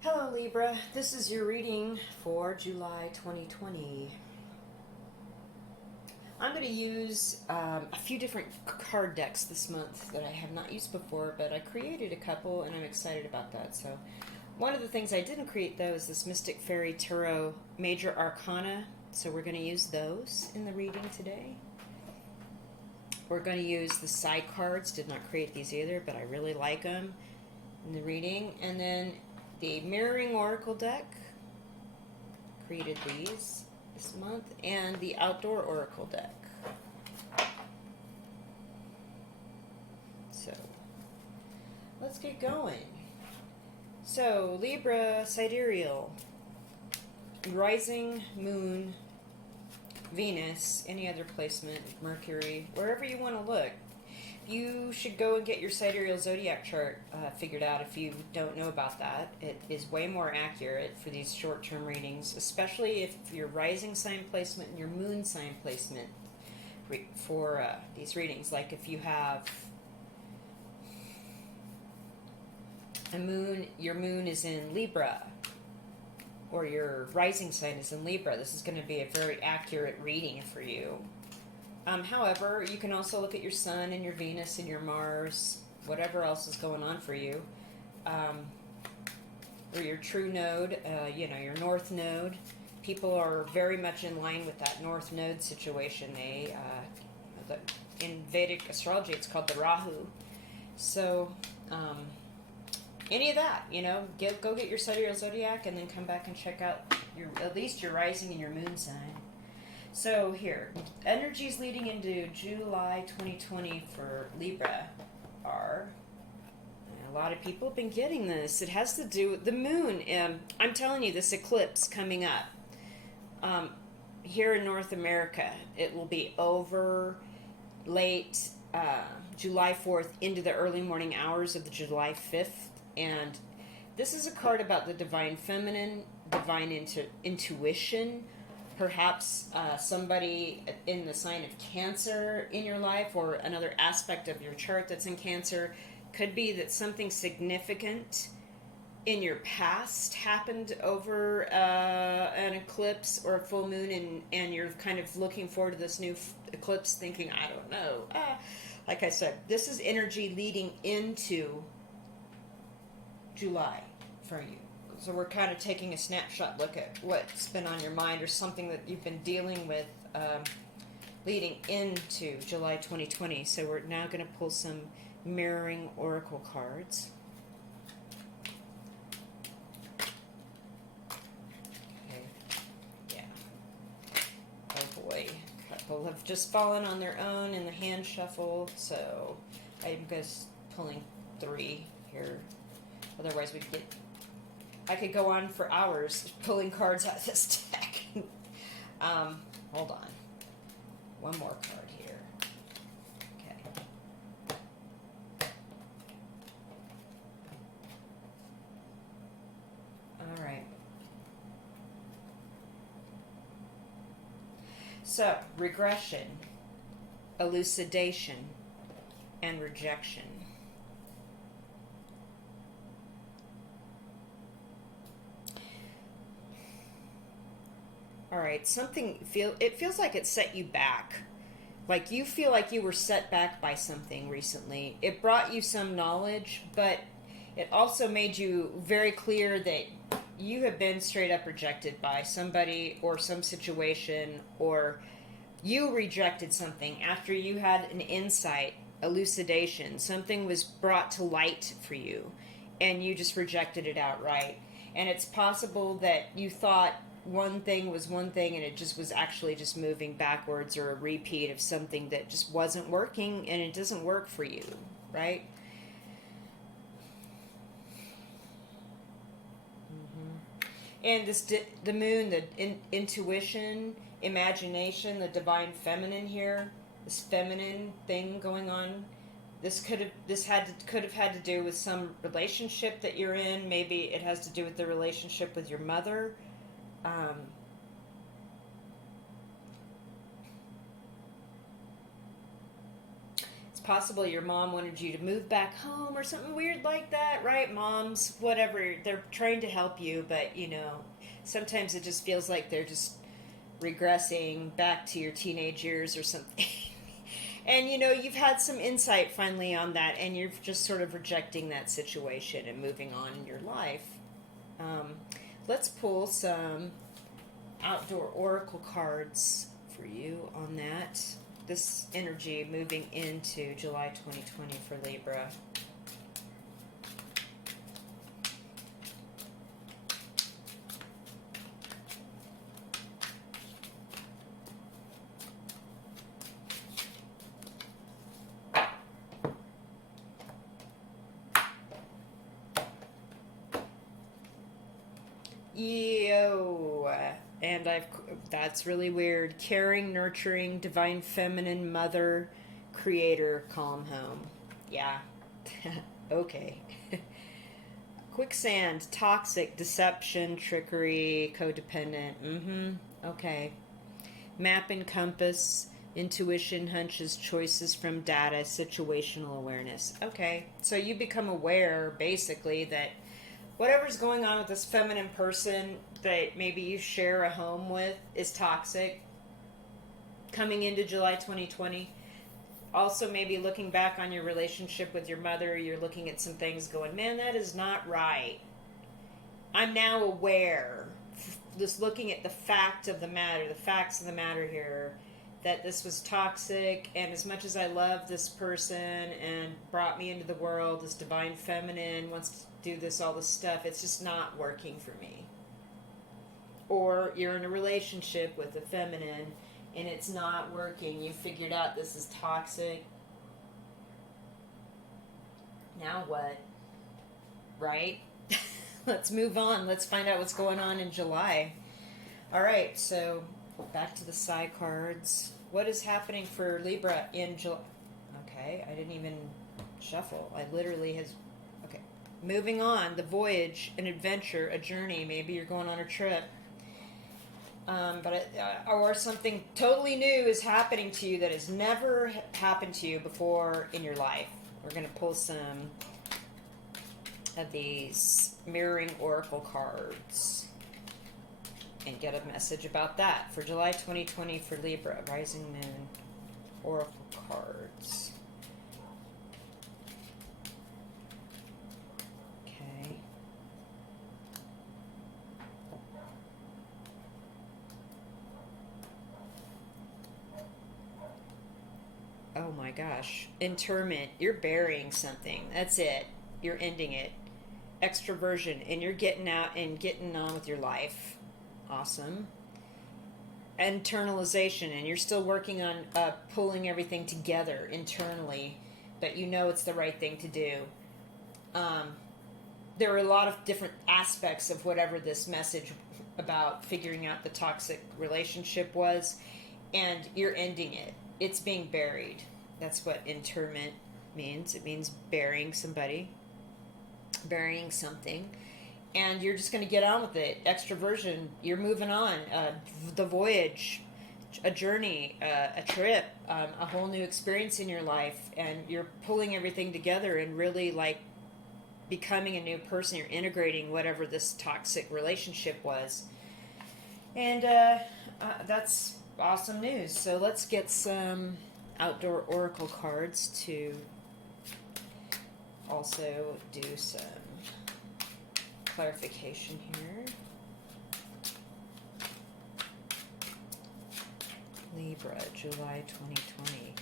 Hello Libra, this is your reading for July 2020. I'm going to use a few different card decks this month that I have not used before, but I created a couple and I'm excited about that. So, one of the things I didn't create though is this Mystic Fairy Tarot Major Arcana, so we're going to use those in the reading today. We're going to use the side cards, did not create these either, but I really like them in the reading. And then the Mirroring Oracle deck, created these this month, and the Outdoor Oracle deck. So, let's get going. So, Libra, sidereal, rising, moon, Venus, any other placement, Mercury, wherever you want to look. You should go and get your sidereal zodiac chart figured out if you don't know about that. It is way more accurate for these short-term readings, especially if your rising sign placement and your moon sign placement for these readings. Like if you have a moon, your moon is in Libra, or your rising sign is in Libra, this is going to be a very accurate reading for you. However, you can also look at your Sun and your Venus and your Mars, whatever else is going on for you, or your true node, your North node. People are very much in line with that North node situation. In Vedic astrology, it's called the Rahu. So, any of that, go get your sidereal zodiac and then come back and check out at least your rising and your moon sign. So here, energies leading into July 2020 for Libra are, a lot of people have been getting this. It has to do with the moon. I'm telling you, this eclipse coming up here in North America, it will be over late July 4th into the early morning hours of the July 5th. And this is a card about the divine feminine, divine intuition. Perhaps somebody in the sign of Cancer in your life, or another aspect of your chart that's in Cancer. Could be that something significant in your past happened over an eclipse or a full moon, and you're kind of looking forward to this new eclipse thinking, I don't know. Like I said, this is energy leading into July for you. So we're kind of taking a snapshot look at what's been on your mind or something that you've been dealing with leading into July 2020. So we're now going to pull some mirroring oracle cards. Okay. Yeah. Oh boy. A couple have just fallen on their own in the hand shuffle. So I'm just pulling 3 here. Otherwise we'd get... I could go on for hours pulling cards out of this deck. Hold on. One more card here. Okay. All right. So, regression, elucidation, and rejection. All right, it feels like it set you back. Like you feel like you were set back by something recently. It brought you some knowledge, but it also made you very clear that you have been straight up rejected by somebody or some situation, or you rejected something after you had an insight, elucidation. Something was brought to light for you, and you just rejected it outright. And it's possible that you thought one thing was one thing and it just was actually just moving backwards, or a repeat of something that just wasn't working, and it doesn't work for you, right? And the moon, the intuition, imagination, the divine feminine here, this feminine thing going on. This could have had to do with some relationship that you're in. Maybe it has to do with the relationship with your mother. It's possible your mom wanted you to move back home or something weird like that, right? Moms, whatever, they're trying to help you, but sometimes it just feels like they're just regressing back to your teenage years or something. And you've had some insight finally on that, and you're just sort of rejecting that situation and moving on in your life. Let's pull some outdoor oracle cards for you on that. This energy moving into July 2020 for Libra. And that's really weird. Caring, nurturing, divine feminine, mother, creator, calm home. Yeah. Okay. Quicksand, toxic, deception, trickery, codependent. Okay. Map and compass, intuition, hunches, choices from data, situational awareness. Okay. So you become aware, basically, that whatever's going on with this feminine person that maybe you share a home with is toxic. Coming into July 2020. Also, maybe looking back on your relationship with your mother, you're looking at some things going, man, that is not right. I'm now aware, just looking at the facts of the matter here, that this was toxic, and as much as I love this person and brought me into the world, this divine feminine wants to do all this stuff, it's just not working for me. Or you're in a relationship with a feminine and it's not working. You figured out this is toxic. Now what? Right? Let's move on. Let's find out what's going on in July. All right, so back to the side cards. What is happening for Libra in July? Okay, I didn't even shuffle. I literally has... Okay, moving on. The voyage, an adventure, a journey. Maybe you're going on a trip. Or something totally new is happening to you that has never happened to you before in your life. We're going to pull some of these mirroring oracle cards and get a message about that for July 2020 for Libra, rising moon oracle cards. Okay. Oh my gosh. Interment. You're burying something. That's it. You're ending it. Extroversion. And you're getting out and getting on with your life. Awesome. Internalization. And you're still working on pulling everything together internally. But you know it's the right thing to do. There are a lot of different aspects of whatever this message about figuring out the toxic relationship was. And you're ending it. It's being buried. That's what interment means. It means burying somebody, burying something, and you're just going to get on with it. Extroversion, you're moving on. The voyage, a journey, a trip, a whole new experience in your life, and you're pulling everything together and really like becoming a new person. You're integrating whatever this toxic relationship was, and that's awesome news. So let's get some outdoor oracle cards to also do some clarification here. Libra, July 2020.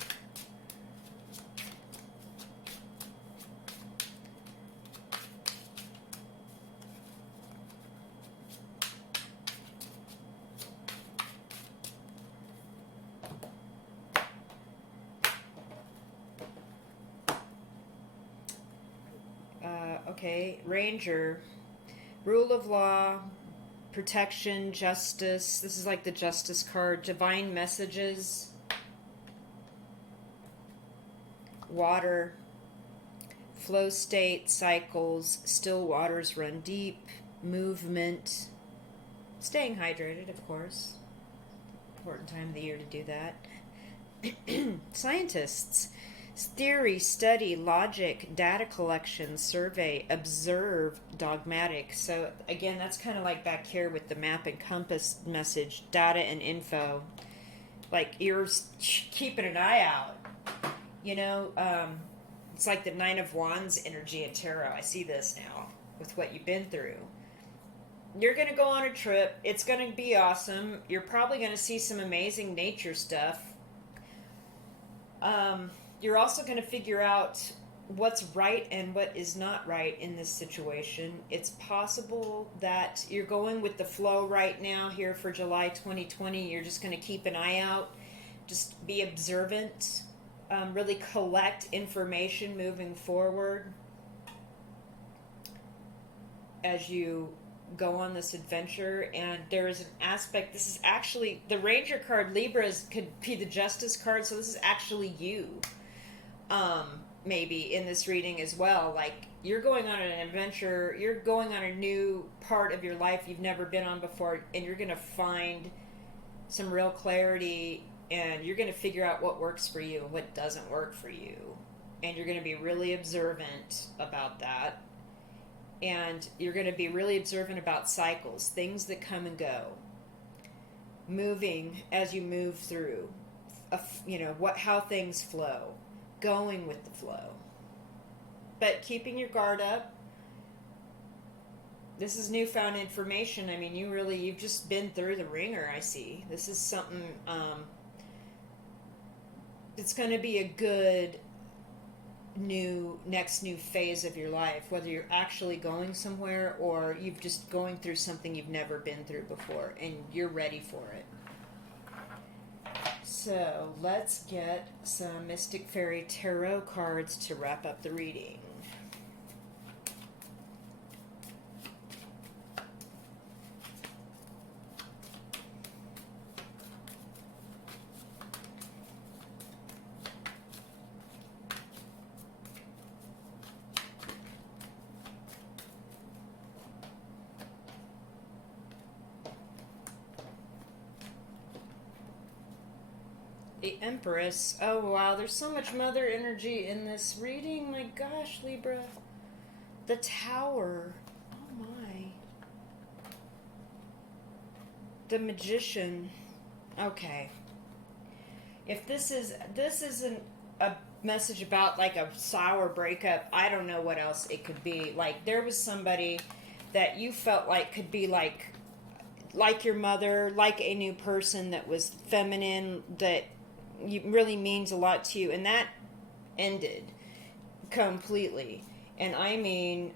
Okay, Ranger, rule of law, protection, justice. This is like the justice card. Divine messages. Water, flow state, cycles, still waters run deep, movement, staying hydrated, of course. Important time of the year to do that. Scientists. Theory, study, logic, data collection, survey, observe, dogmatic. So again, that's kind of like back here with the map and compass message, data and info. Like you're keeping an eye out. You know, it's like the Nine of Wands energy in tarot. I see this now with what you've been through. You're going to go on a trip. It's going to be awesome. You're probably going to see some amazing nature stuff. You're also going to figure out what's right and what is not right in this situation. It's possible that you're going with the flow right now here for July 2020. You're just going to keep an eye out, just be observant, really collect information moving forward as you go on this adventure. And there is an aspect, this is actually the Ranger card. Libra could be the Justice card, so this is actually you. Maybe in this reading as well, like you're going on an adventure, you're going on a new part of your life you've never been on before, and you're going to find some real clarity, and you're going to figure out what works for you and what doesn't work for you, and you're going to be really observant about that, and you're going to be really observant about cycles, things that come and go, moving as you move through, how things flow, going with the flow, but keeping your guard up. This is newfound information. I mean, you've just been through the ringer. I see this is something it's going to be a good next new phase of your life, whether you're actually going somewhere or you've just going through something you've never been through before and you're ready for it. So let's get some Mystic Fairy Tarot cards to wrap up the reading. The Empress. Oh wow, there's so much mother energy in this reading. My gosh, Libra. The Tower. Oh my. The Magician. Okay. If this isn't a message about like a sour breakup, I don't know what else it could be. Like there was somebody that you felt like could be like your mother, like a new person that was feminine, that really means a lot to you, and that ended completely. And I mean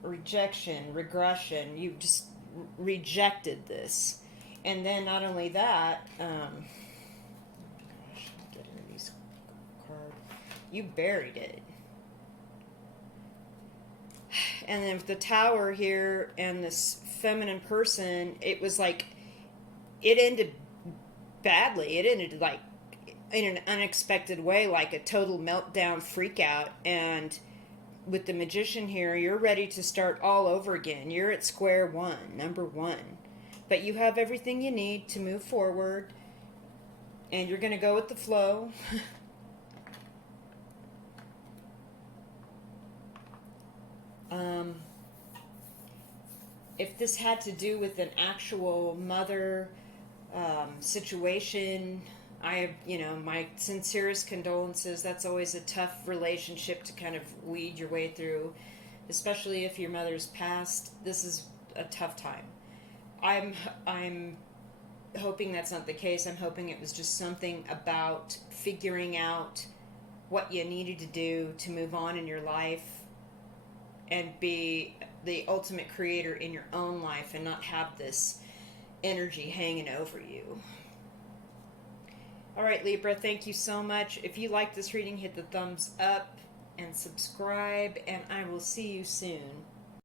rejection, regression. You just rejected this, and then not only that, oh gosh, get rid of these cards. You buried it. And then with the Tower here and this feminine person, it was like it ended badly. It ended like in an unexpected way, like a total meltdown, freak out. And with the Magician here, you're ready to start all over again. You're at square one, number one. But you have everything you need to move forward, and you're going to go with the flow. If this had to do with an actual mother situation, I have, my sincerest condolences. That's always a tough relationship to kind of weed your way through, especially if your mother's passed. This is a tough time. I'm hoping that's not the case. I'm hoping it was just something about figuring out what you needed to do to move on in your life and be the ultimate creator in your own life and not have this energy hanging over you. All right, Libra, thank you so much. If you like this reading, hit the thumbs up and subscribe, and I will see you soon.